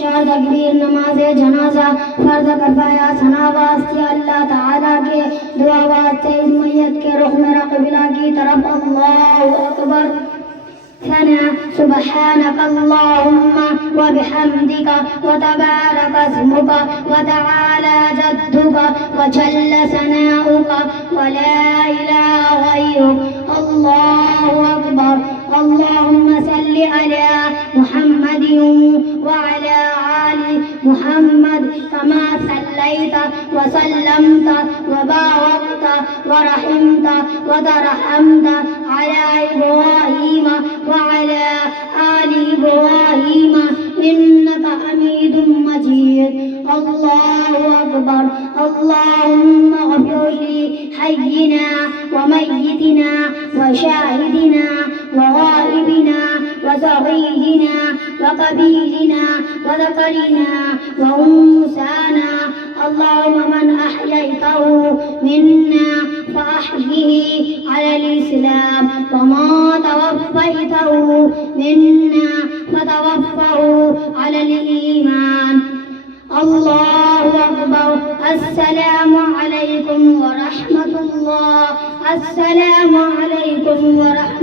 चार तकबीर नमाज जनाजा फर्ज करवाया सना वास्ते अल्लाह ताला के दुआ वास्ते इस मैयत के रुख मेरा क़िबला की तरफ अल्लाहु अकबर ثنا سبحانك اللهم وبحمدك وتبارك اسمك وتعالى جدك وجل ثناؤك ولا إله غيرك الله أكبر اللهم صل على محمد وعلى آل محمد كما صليت وسلمت وباركت ورحمت وترحمت على إبراهيم وعلى آل إبراهيم إنك حميد مجيد الله أكبر اللهم اغفر لحينا وميتنا وشاهدنا وغائبنا وصغيرنا وكبيرنا وذكرنا وأنثانا اللهم من أحييته منا فأحيه على الإسلام وما توفيته منا فتوفه على الإيمان الله أكبر السلام عليكم ورحمة الله السلام عليكم ورحمة